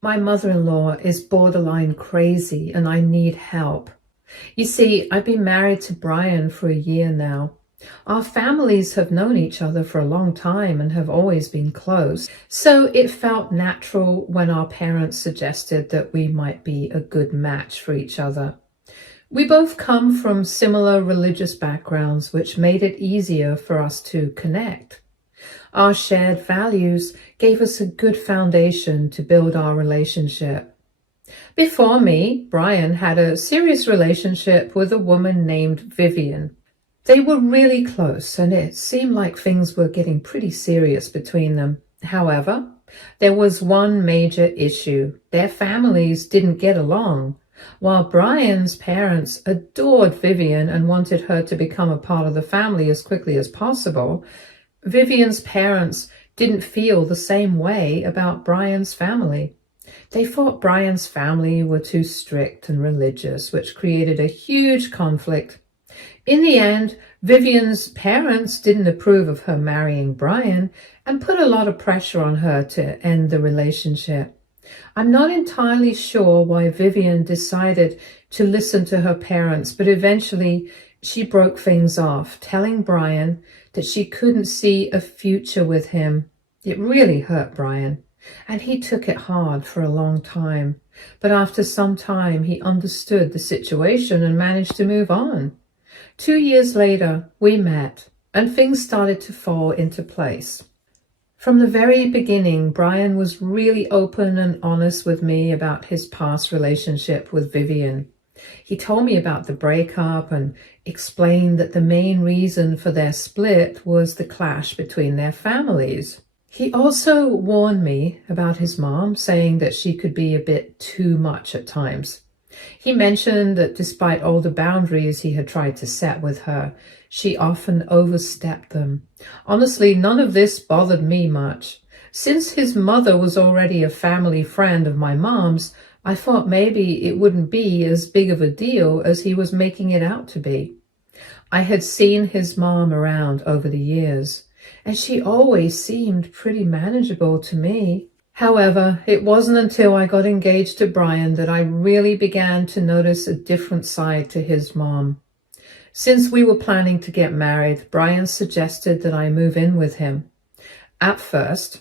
My mother-in-law is borderline crazy and I need help. You see, I've been married to Brian for a year now. Our families have known each other for a long time and have always been close, so it felt natural when our parents suggested that we might be a good match for each other. We both come from similar religious backgrounds, which made it easier for us to connect. Our shared values gave us a good foundation to build our relationship. Before me, Brian had a serious relationship with a woman named Vivian. They were really close, and it seemed like things were getting pretty serious between them. However, there was one major issue. Their families didn't get along. While Brian's parents adored Vivian and wanted her to become a part of the family as quickly as possible, Vivian's parents didn't feel the same way about Brian's family. They thought Brian's family were too strict and religious, which created a huge conflict. In the end, Vivian's parents didn't approve of her marrying Brian and put a lot of pressure on her to end the relationship. I'm not entirely sure why Vivian decided to listen to her parents, but eventually she broke things off, telling Brian that she couldn't see a future with him. It really hurt Brian, and he took it hard for a long time. But after some time, he understood the situation and managed to move on. 2 years later, we met, and things started to fall into place. From the very beginning, Brian was really open and honest with me about his past relationship with Vivian. He told me about the breakup and explained that the main reason for their split was the clash between their families. He also warned me about his mom, saying that she could be a bit too much at times. He mentioned that despite all the boundaries he had tried to set with her, she often overstepped them. Honestly, none of this bothered me much. Since his mother was already a family friend of my mom's, I thought maybe it wouldn't be as big of a deal as he was making it out to be. I had seen his mom around over the years, and she always seemed pretty manageable to me. However, it wasn't until I got engaged to Brian that I really began to notice a different side to his mom. Since we were planning to get married, Brian suggested that I move in with him. At first,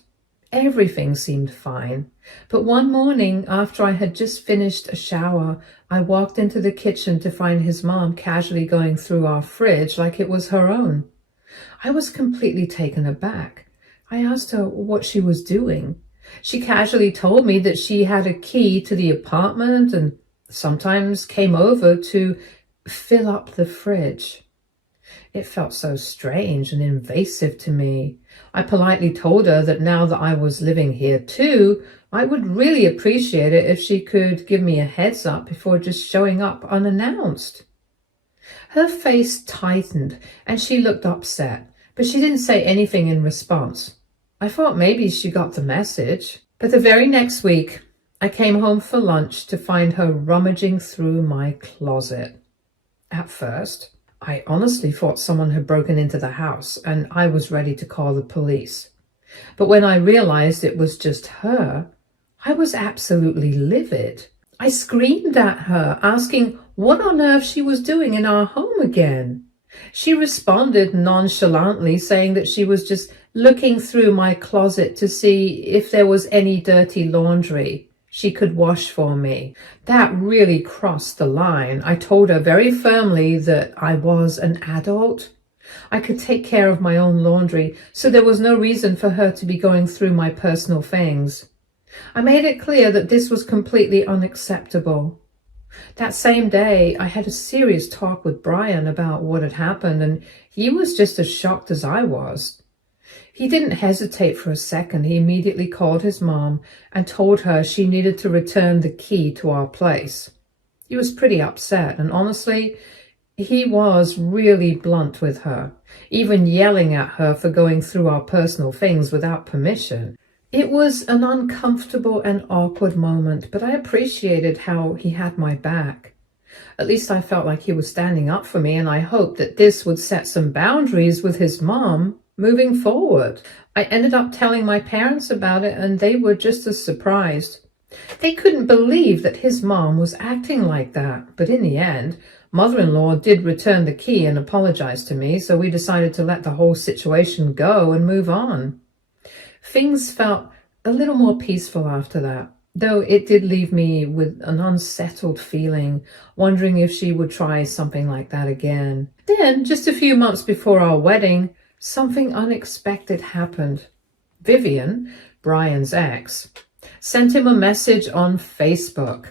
everything seemed fine, but one morning after I had just finished a shower, I walked into the kitchen to find his mom casually going through our fridge like it was her own. I was completely taken aback. I asked her what she was doing. She casually told me that she had a key to the apartment and sometimes came over to fill up the fridge. It felt so strange and invasive to me. I politely told her that now that I was living here too, I would really appreciate it if she could give me a heads up before just showing up unannounced. Her face tightened and she looked upset, but she didn't say anything in response. I thought maybe she got the message, but the very next week, I came home for lunch to find her rummaging through my closet. At first, I honestly thought someone had broken into the house and I was ready to call the police. But when I realized it was just her, I was absolutely livid. I screamed at her, asking what on earth she was doing in our home again. She responded nonchalantly, saying that she was just looking through my closet to see if there was any dirty laundry she could wash for me. That really crossed the line. I told her very firmly that I was an adult. I could take care of my own laundry, so there was no reason for her to be going through my personal things. I made it clear that this was completely unacceptable. That same day, I had a serious talk with Brian about what had happened, and he was just as shocked as I was. He didn't hesitate for a second. He immediately called his mom and told her she needed to return the key to our place. He was pretty upset, and honestly, he was really blunt with her, even yelling at her for going through our personal things without permission. It was an uncomfortable and awkward moment, but I appreciated how he had my back. At least I felt like he was standing up for me, and I hoped that this would set some boundaries with his mom moving forward. I ended up telling my parents about it, and they were just as surprised. They couldn't believe that his mom was acting like that, but in the end, mother-in-law did return the key and apologize to me, so we decided to let the whole situation go and move on. Things felt a little more peaceful after that, though it did leave me with an unsettled feeling, wondering if she would try something like that again. Then, just a few months before our wedding, something unexpected happened. Vivian, Brian's ex, sent him a message on Facebook.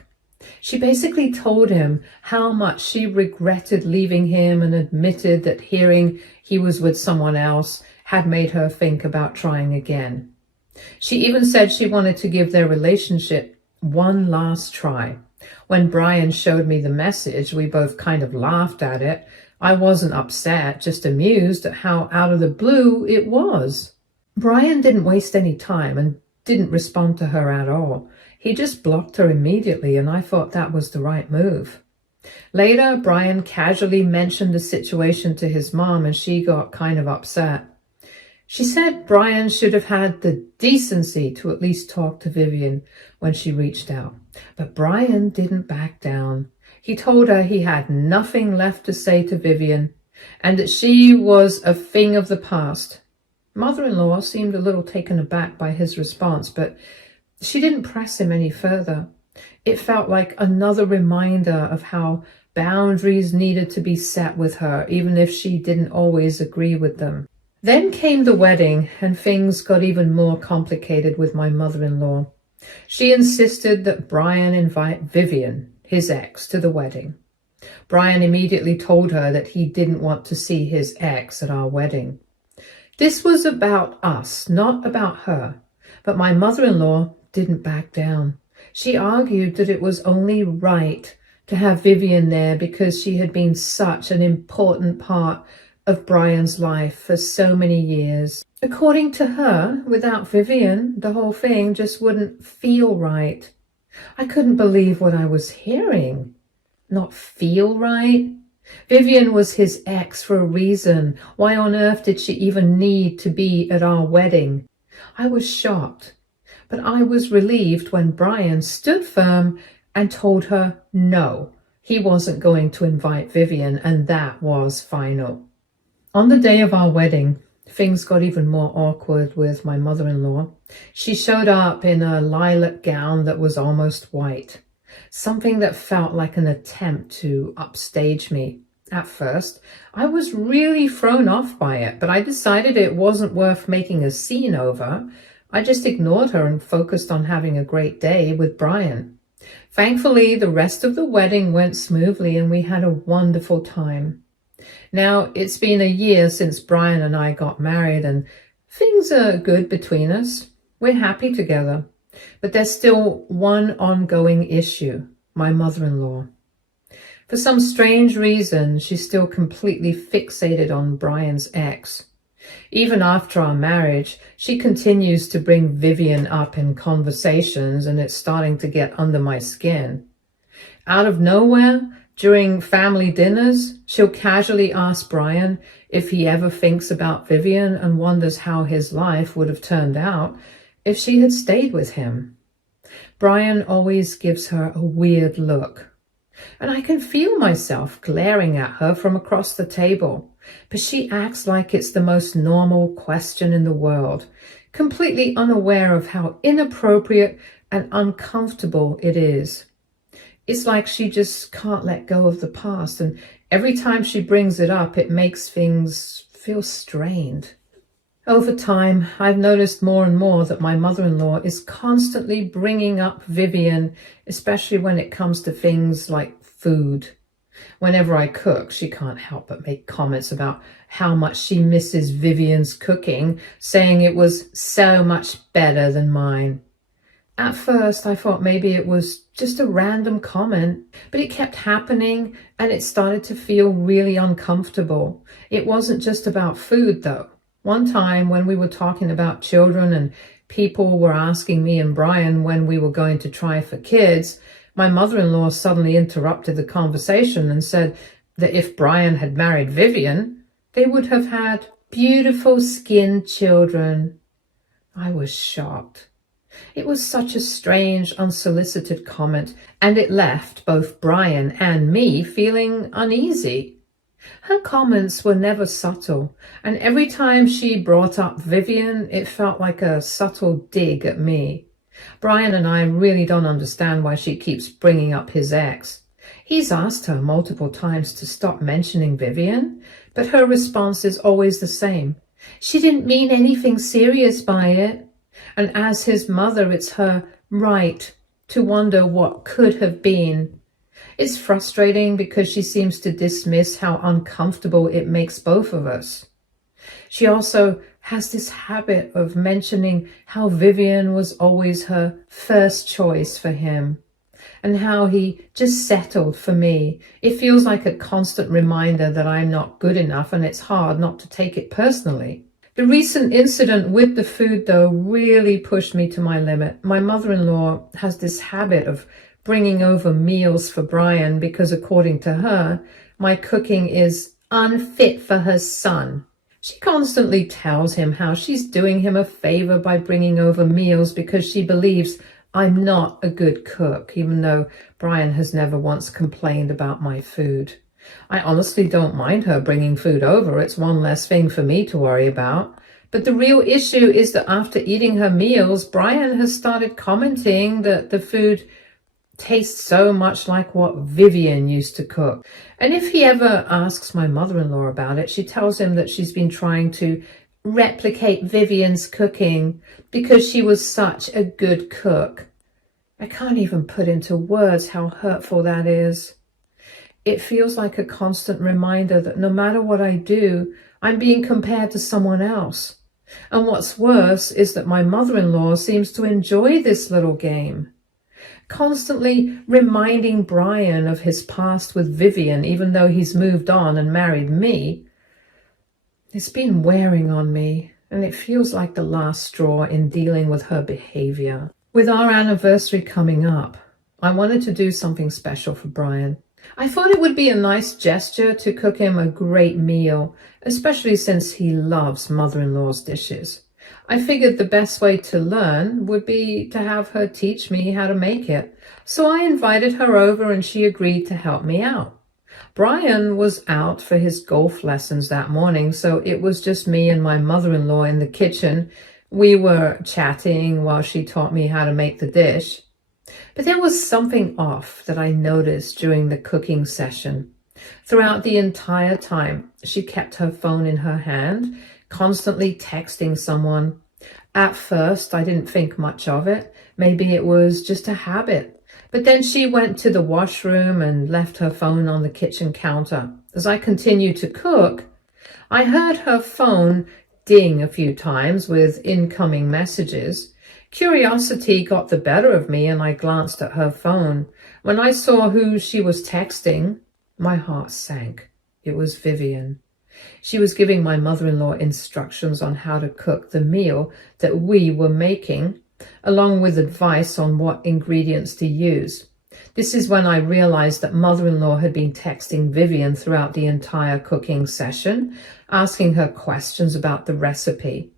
She basically told him how much she regretted leaving him and admitted that hearing he was with someone else had made her think about trying again. She even said she wanted to give their relationship one last try. When Brian showed me the message, we both kind of laughed at it. I wasn't upset, just amused at how out of the blue it was. Brian didn't waste any time and didn't respond to her at all. He just blocked her immediately, and I thought that was the right move. Later, Brian casually mentioned the situation to his mom, and she got kind of upset. She said Brian should have had the decency to at least talk to Vivian when she reached out. But Brian didn't back down. He told her he had nothing left to say to Vivian and that she was a thing of the past. Mother-in-law seemed a little taken aback by his response, but she didn't press him any further. It felt like another reminder of how boundaries needed to be set with her, even if she didn't always agree with them. Then came the wedding, and things got even more complicated with my mother-in-law. She insisted that Brian invite Vivian, his ex, to the wedding. Brian immediately told her that he didn't want to see his ex at our wedding. This was about us, not about her. But my mother-in-law didn't back down. She argued that it was only right to have Vivian there because she had been such an important part of Brian's life for so many years. According to her, without Vivian, the whole thing just wouldn't feel right. I couldn't believe what I was hearing. Not feel right? Vivian was his ex for a reason. Why on earth did she even need to be at our wedding? I was shocked, but I was relieved when Brian stood firm and told her no, he wasn't going to invite Vivian, and that was final. On the day of our wedding, things got even more awkward with my mother-in-law. She showed up in a lilac gown that was almost white. Something that felt like an attempt to upstage me. At first, I was really thrown off by it, but I decided it wasn't worth making a scene over. I just ignored her and focused on having a great day with Brian. Thankfully, the rest of the wedding went smoothly and we had a wonderful time. Now, it's been a year since Brian and I got married, and things are good between us. We're happy together. But there's still one ongoing issue, my mother-in-law. For some strange reason, she's still completely fixated on Brian's ex. Even after our marriage, she continues to bring Vivian up in conversations, and it's starting to get under my skin. Out of nowhere, during family dinners, she'll casually ask Brian if he ever thinks about Vivian and wonders how his life would have turned out if she had stayed with him. Brian always gives her a weird look, and I can feel myself glaring at her from across the table, but she acts like it's the most normal question in the world, completely unaware of how inappropriate and uncomfortable it is. It's like she just can't let go of the past, and every time she brings it up, it makes things feel strained. Over time, I've noticed more and more that my mother-in-law is constantly bringing up Vivian, especially when it comes to things like food. Whenever I cook, she can't help but make comments about how much she misses Vivian's cooking, saying it was so much better than mine. At first, I thought maybe it was just a random comment, but it kept happening and it started to feel really uncomfortable. It wasn't just about food, though. One time when we were talking about children and people were asking me and Brian when we were going to try for kids, my mother-in-law suddenly interrupted the conversation and said that if Brian had married Vivian, they would have had beautiful skinned children. I was shocked. It was such a strange, unsolicited comment, and it left both Brian and me feeling uneasy. Her comments were never subtle, and every time she brought up Vivian, it felt like a subtle dig at me. Brian and I really don't understand why she keeps bringing up his ex. He's asked her multiple times to stop mentioning Vivian, but her response is always the same. She didn't mean anything serious by it. And as his mother, it's her right to wonder what could have been. It's frustrating because she seems to dismiss how uncomfortable it makes both of us. She also has this habit of mentioning how Vivian was always her first choice for him, and how he just settled for me. It feels like a constant reminder that I'm not good enough, and it's hard not to take it personally. The recent incident with the food, though, really pushed me to my limit. My mother-in-law has this habit of bringing over meals for Brian because, according to her, my cooking is unfit for her son. She constantly tells him how she's doing him a favor by bringing over meals because she believes I'm not a good cook, even though Brian has never once complained about my food. I honestly don't mind her bringing food over. It's one less thing for me to worry about. But the real issue is that after eating her meals, Brian has started commenting that the food tastes so much like what Vivian used to cook. And if he ever asks my mother-in-law about it, she tells him that she's been trying to replicate Vivian's cooking because she was such a good cook. I can't even put into words how hurtful that is. It feels like a constant reminder that no matter what I do, I'm being compared to someone else. And what's worse is that my mother-in-law seems to enjoy this little game, constantly reminding Brian of his past with Vivian, even though he's moved on and married me. It's been wearing on me, and it feels like the last straw in dealing with her behavior. With our anniversary coming up, I wanted to do something special for Brian. I thought it would be a nice gesture to cook him a great meal, especially since he loves mother-in-law's dishes. I figured the best way to learn would be to have her teach me how to make it. So I invited her over and she agreed to help me out. Brian was out for his golf lessons that morning, so it was just me and my mother-in-law in the kitchen. We were chatting while she taught me how to make the dish. But there was something off that I noticed during the cooking session. Throughout the entire time, she kept her phone in her hand, constantly texting someone. At first, I didn't think much of it. Maybe it was just a habit. But then she went to the washroom and left her phone on the kitchen counter. As I continued to cook, I heard her phone ding a few times with incoming messages. Curiosity got the better of me and I glanced at her phone. When I saw who she was texting, my heart sank. It was Vivian. She was giving my mother-in-law instructions on how to cook the meal that we were making, along with advice on what ingredients to use. This is when I realized that mother-in-law had been texting Vivian throughout the entire cooking session, asking her questions about the recipe.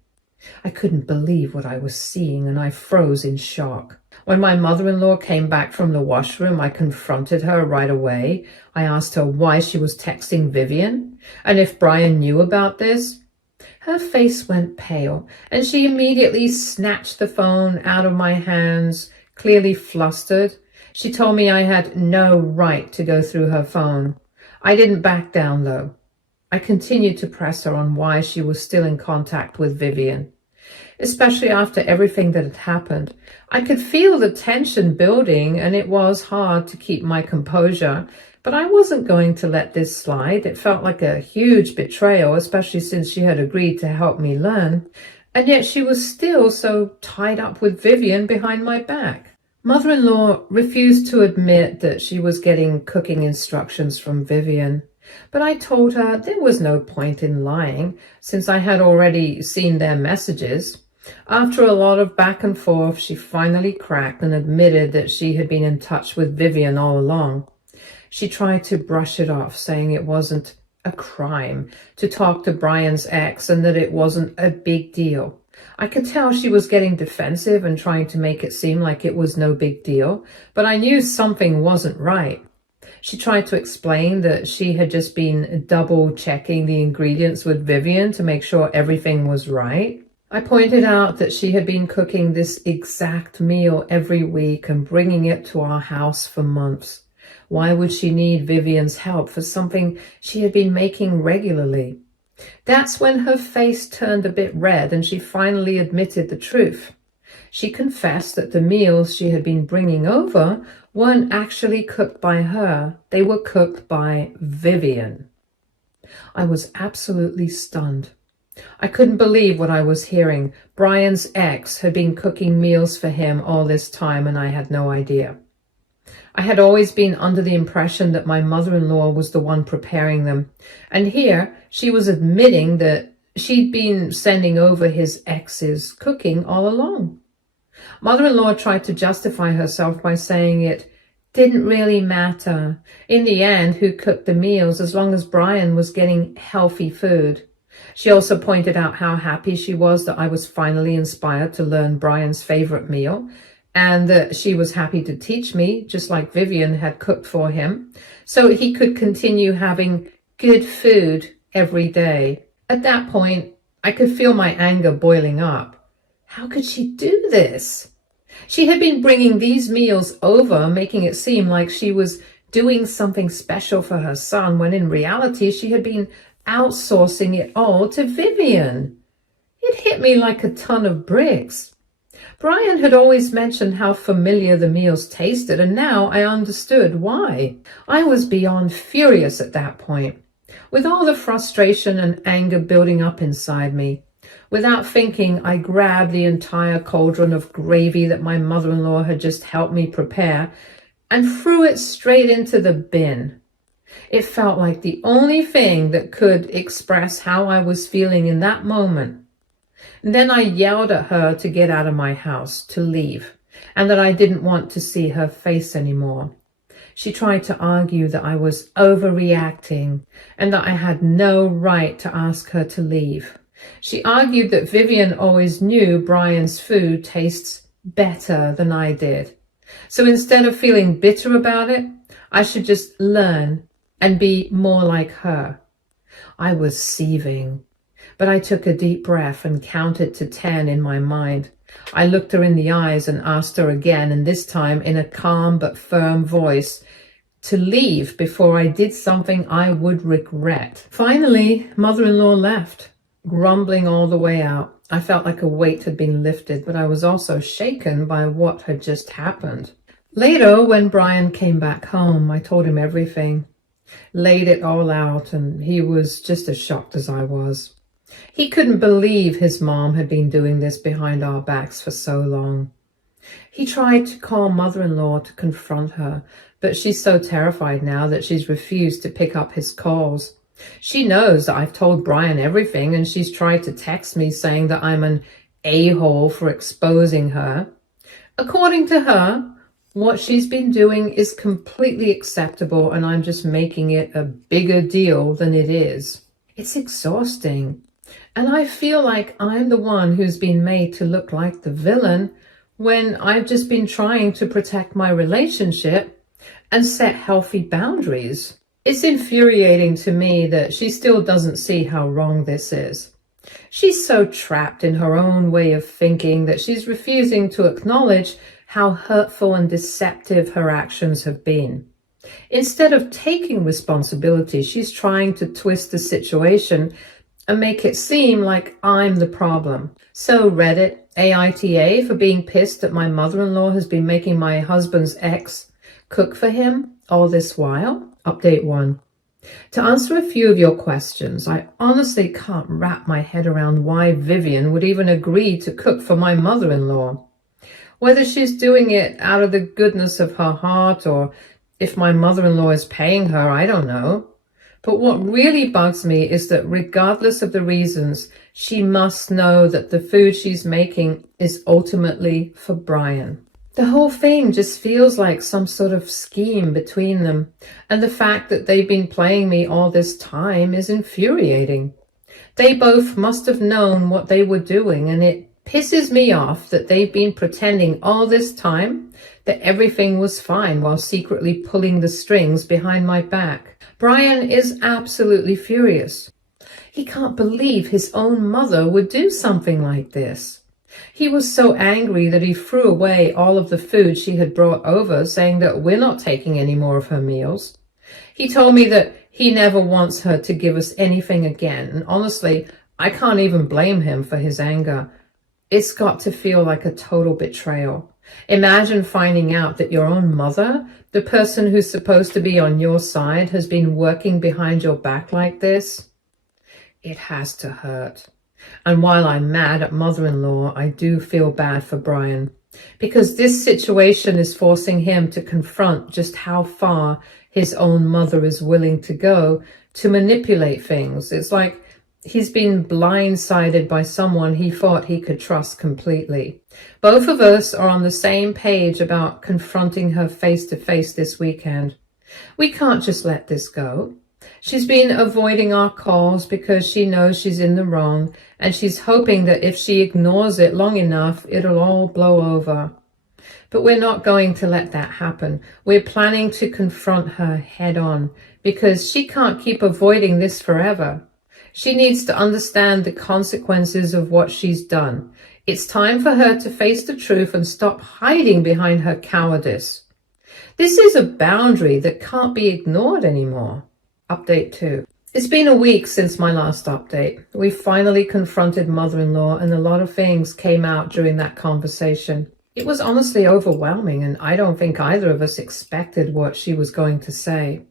I couldn't believe what I was seeing and I froze in shock. When my mother-in-law came back from the washroom, I confronted her right away. I asked her why she was texting Vivian and if Brian knew about this. Her face went pale and she immediately snatched the phone out of my hands, clearly flustered. She told me I had no right to go through her phone. I didn't back down though. I continued to press her on why she was still in contact with Vivian, especially after everything that had happened. I could feel the tension building and it was hard to keep my composure, but I wasn't going to let this slide. It felt like a huge betrayal, especially since she had agreed to help me learn, and yet she was still so tied up with Vivian behind my back. Mother-in-law refused to admit that she was getting cooking instructions from Vivian. But I told her there was no point in lying, since I had already seen their messages. After a lot of back and forth, she finally cracked and admitted that she had been in touch with Vivian all along. She tried to brush it off, saying it wasn't a crime to talk to Brian's ex and that it wasn't a big deal. I could tell she was getting defensive and trying to make it seem like it was no big deal, but I knew something wasn't right. She tried to explain that she had just been double checking the ingredients with Vivian to make sure everything was right. I pointed out that she had been cooking this exact meal every week and bringing it to our house for months. Why would she need Vivian's help for something she had been making regularly? That's when her face turned a bit red and she finally admitted the truth. She confessed that the meals she had been bringing over weren't actually cooked by her. They were cooked by Vivian. I was absolutely stunned. I couldn't believe what I was hearing. Brian's ex had been cooking meals for him all this time and I had no idea. I had always been under the impression that my mother-in-law was the one preparing them. And here she was admitting that she'd been sending over his ex's cooking all along. Mother-in-law tried to justify herself by saying it didn't really matter. In the end, who cooked the meals as long as Brian was getting healthy food. She also pointed out how happy she was that I was finally inspired to learn Brian's favorite meal, and that she was happy to teach me, just like Vivian had cooked for him, so he could continue having good food every day. At that point, I could feel my anger boiling up. How could she do this? She had been bringing these meals over, making it seem like she was doing something special for her son, when in reality she had been outsourcing it all to Vivian. It hit me like a ton of bricks. Brian had always mentioned how familiar the meals tasted, and now I understood why. I was beyond furious at that point, with all the frustration and anger building up inside me. Without thinking, I grabbed the entire cauldron of gravy that my mother-in-law had just helped me prepare and threw it straight into the bin. It felt like the only thing that could express how I was feeling in that moment. And then I yelled at her to get out of my house, to leave, and that I didn't want to see her face anymore. She tried to argue that I was overreacting and that I had no right to ask her to leave. She argued that Vivian always knew Brian's food tastes better than I did. So instead of feeling bitter about it, I should just learn and be more like her. I was seething, but I took a deep breath and counted to 10 in my mind. I looked her in the eyes and asked her again, and this time in a calm but firm voice, to leave before I did something I would regret. Finally, mother-in-law left, grumbling all the way out. I felt like a weight had been lifted, but I was also shaken by what had just happened. Later, when Brian came back home, I told him everything, laid it all out, and he was just as shocked as I was. He couldn't believe his mom had been doing this behind our backs for so long. He tried to call mother-in-law to confront her, but she's so terrified now that she's refused to pick up his calls. She knows that I've told Brian everything, and she's tried to text me saying that I'm an a-hole for exposing her. According to her, what she's been doing is completely acceptable, and I'm just making it a bigger deal than it is. It's exhausting, and I feel like I'm the one who's been made to look like the villain when I've just been trying to protect my relationship and set healthy boundaries. It's infuriating to me that she still doesn't see how wrong this is. She's so trapped in her own way of thinking that she's refusing to acknowledge how hurtful and deceptive her actions have been. Instead of taking responsibility, she's trying to twist the situation and make it seem like I'm the problem. So Reddit, AITA, for being pissed that my mother-in-law has been making my husband's ex cook for him all this while? Update 1. To answer a few of your questions, I honestly can't wrap my head around why Vivian would even agree to cook for my mother-in-law. Whether she's doing it out of the goodness of her heart or if my mother-in-law is paying her, I don't know. But what really bugs me is that regardless of the reasons, she must know that the food she's making is ultimately for Brian. The whole thing just feels like some sort of scheme between them, and the fact that they've been playing me all this time is infuriating. They both must have known what they were doing, and it Pisses me off that they've been pretending all this time that everything was fine while secretly pulling the strings behind my back. Brian is absolutely furious. He can't believe his own mother would do something like this. He was so angry that he threw away all of the food she had brought over, saying that we're not taking any more of her meals. He told me that he never wants her to give us anything again, and honestly, I can't even blame him for his anger. It's got to feel like a total betrayal. Imagine finding out that your own mother, the person who's supposed to be on your side, has been working behind your back like this. It has to hurt. And while I'm mad at mother-in-law, I do feel bad for Brian, because this situation is forcing him to confront just how far his own mother is willing to go to manipulate things. It's like he's been blindsided by someone he thought he could trust completely. Both of us are on the same page about confronting her face to face this weekend. We can't just let this go. She's been avoiding our calls because she knows she's in the wrong, and she's hoping that if she ignores it long enough, it'll all blow over. But we're not going to let that happen. We're planning to confront her head on, because she can't keep avoiding this forever. She needs to understand the consequences of what she's done. It's time for her to face the truth and stop hiding behind her cowardice. This is a boundary that can't be ignored anymore. Update 2. It's been a week since my last update. We finally confronted mother-in-law, and a lot of things came out during that conversation. It was honestly overwhelming, and I don't think either of us expected what she was going to say.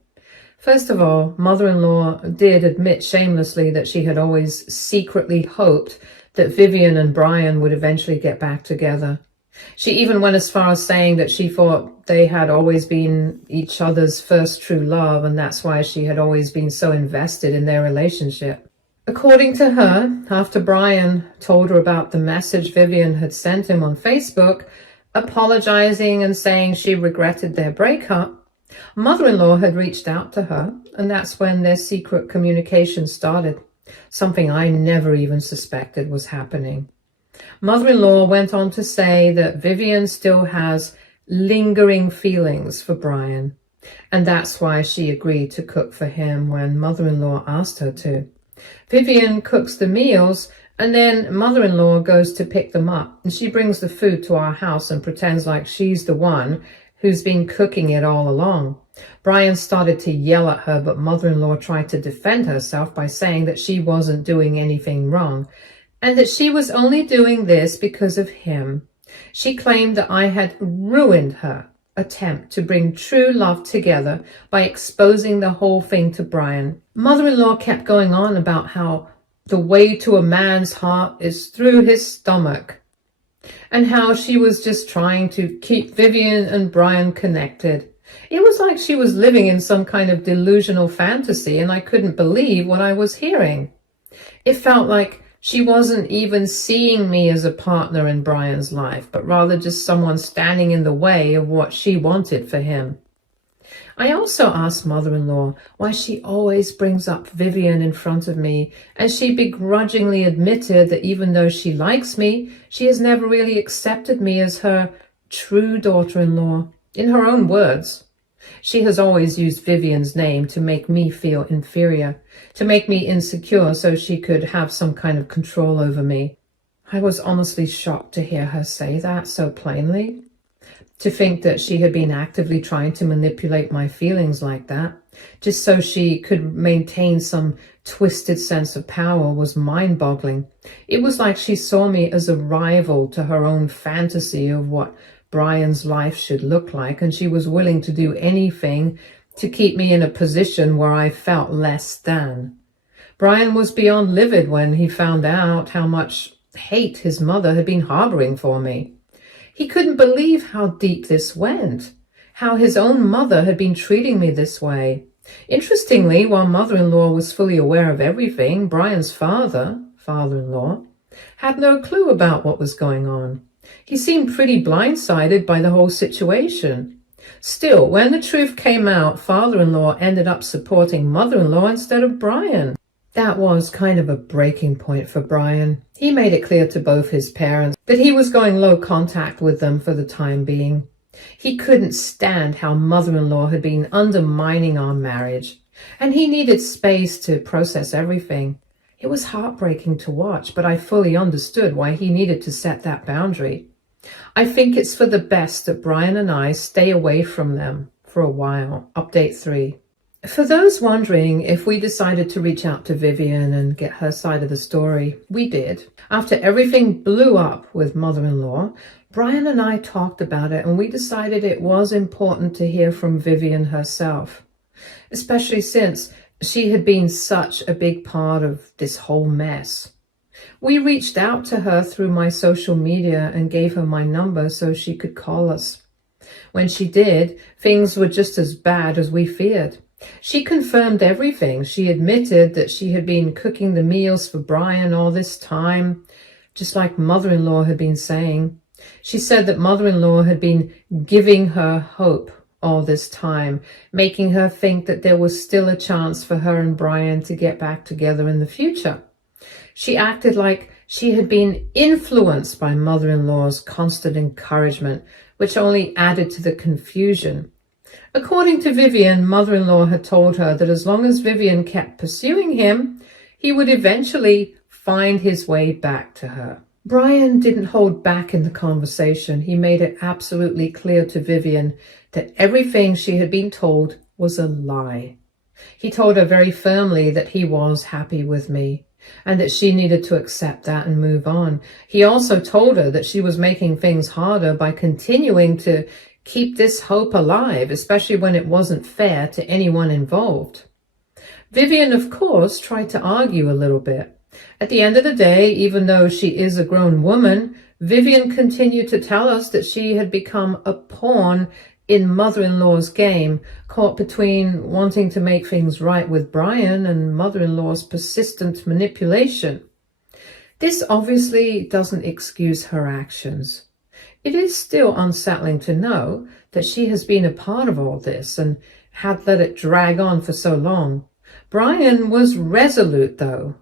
First of all, mother-in-law did admit shamelessly that she had always secretly hoped that Vivian and Brian would eventually get back together. She even went as far as saying that she thought they had always been each other's first true love, and that's why she had always been so invested in their relationship. According to her, after Brian told her about the message Vivian had sent him on Facebook, apologizing and saying she regretted their breakup, mother-in-law had reached out to her, and that's when their secret communication started, something I never even suspected was happening. Mother-in-law went on to say that Vivian still has lingering feelings for Brian, and that's why she agreed to cook for him when mother-in-law asked her to. Vivian cooks the meals, and then mother-in-law goes to pick them up, and she brings the food to our house and pretends like she's the one who's been cooking it all along. Brian started to yell at her, but mother-in-law tried to defend herself by saying that she wasn't doing anything wrong, and that she was only doing this because of him. She claimed that I had ruined her attempt to bring true love together by exposing the whole thing to Brian. Mother-in-law kept going on about how the way to a man's heart is through his stomach, and how she was just trying to keep Vivian and Brian connected. It was like she was living in some kind of delusional fantasy, and I couldn't believe what I was hearing. It felt like she wasn't even seeing me as a partner in Brian's life, but rather just someone standing in the way of what she wanted for him. I also asked mother-in-law why she always brings up Vivian in front of me, and she begrudgingly admitted that even though she likes me, she has never really accepted me as her true daughter-in-law. In her own words, she has always used Vivian's name to make me feel inferior, to make me insecure so she could have some kind of control over me. I was honestly shocked to hear her say that so plainly. To think that she had been actively trying to manipulate my feelings like that, just so she could maintain some twisted sense of power, was mind-boggling. It was like she saw me as a rival to her own fantasy of what Brian's life should look like, and she was willing to do anything to keep me in a position where I felt less than. Brian was beyond livid when he found out how much hate his mother had been harboring for me. He couldn't believe how deep this went, how his own mother had been treating me this way. Interestingly, while mother-in-law was fully aware of everything, Brian's father-in-law, had no clue about what was going on. He seemed pretty blindsided by the whole situation. Still, when the truth came out, father-in-law ended up supporting mother-in-law instead of Brian. That was kind of a breaking point for Brian. He made it clear to both his parents that he was going low contact with them for the time being. He couldn't stand how mother-in-law had been undermining our marriage, and he needed space to process everything. It was heartbreaking to watch, but I fully understood why he needed to set that boundary. I think it's for the best that Brian and I stay away from them for a while. Update 3. For those wondering if we decided to reach out to Vivian and get her side of the story, we did. After everything blew up with mother-in-law, Brian and I talked about it and we decided it was important to hear from Vivian herself, especially since she had been such a big part of this whole mess. We reached out to her through my social media and gave her my number so she could call us. When she did, things were just as bad as we feared. She confirmed everything. She admitted that she had been cooking the meals for Brian all this time, just like mother-in-law had been saying. She said that mother-in-law had been giving her hope all this time, making her think that there was still a chance for her and Brian to get back together in the future. She acted like she had been influenced by mother-in-law's constant encouragement, which only added to the confusion. According to Vivian, mother-in-law had told her that as long as Vivian kept pursuing him, he would eventually find his way back to her. Brian didn't hold back in the conversation. He made it absolutely clear to Vivian that everything she had been told was a lie. He told her very firmly that he was happy with me and that she needed to accept that and move on. He also told her that she was making things harder by continuing to keep this hope alive, especially when it wasn't fair to anyone involved. Vivian, of course, tried to argue a little bit. At the end of the day, even though she is a grown woman, Vivian continued to tell us that she had become a pawn in mother-in-law's game, caught between wanting to make things right with Brian and mother-in-law's persistent manipulation. This obviously doesn't excuse her actions. It is still unsettling to know that she has been a part of all this and had let it drag on for so long. Brian was resolute, though.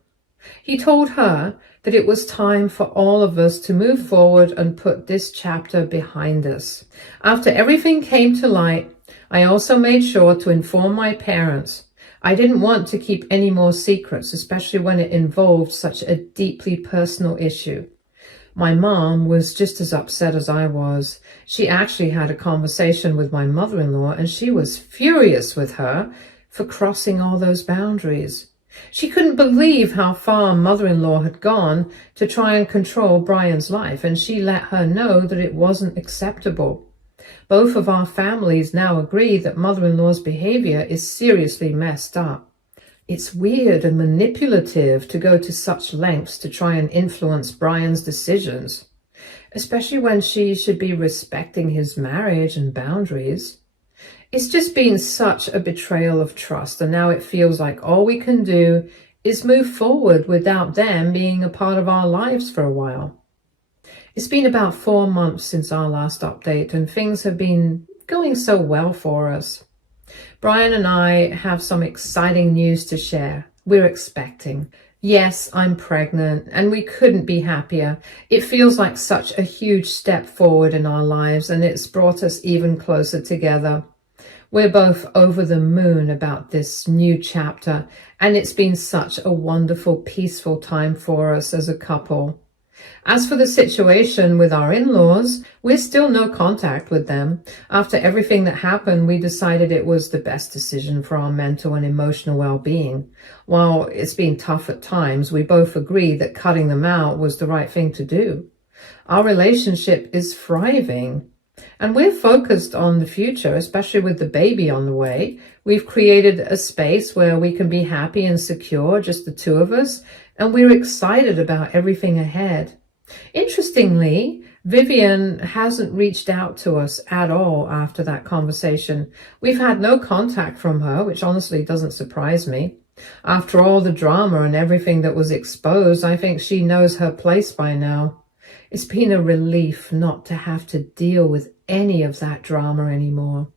He told her that it was time for all of us to move forward and put this chapter behind us. After everything came to light, I also made sure to inform my parents. I didn't want to keep any more secrets, especially when it involved such a deeply personal issue. My mom was just as upset as I was. She actually had a conversation with my mother-in-law and she was furious with her for crossing all those boundaries. She couldn't believe how far mother-in-law had gone to try and control Brian's life, and she let her know that it wasn't acceptable. Both of our families now agree that mother-in-law's behavior is seriously messed up. It's weird and manipulative to go to such lengths to try and influence Brian's decisions, especially when she should be respecting his marriage and boundaries. It's just been such a betrayal of trust, and now it feels like all we can do is move forward without them being a part of our lives for a while. It's been about 4 months since our last update, and things have been going so well for us. Brian and I have some exciting news to share. We're expecting. Yes, I'm pregnant, and we couldn't be happier. It feels like such a huge step forward in our lives, and it's brought us even closer together. We're both over the moon about this new chapter, and it's been such a wonderful, peaceful time for us as a couple. As for the situation with our in-laws, we're still no contact with them. After everything that happened, we decided it was the best decision for our mental and emotional well-being. While it's been tough at times, we both agree that cutting them out was the right thing to do. Our relationship is thriving, and we're focused on the future, especially with the baby on the way. We've created a space where we can be happy and secure, just the two of us, and we're excited about everything ahead. Interestingly, Vivian hasn't reached out to us at all after that conversation. We've had no contact from her, which honestly doesn't surprise me. After all the drama and everything that was exposed, I think she knows her place by now. It's been a relief not to have to deal with any of that drama anymore.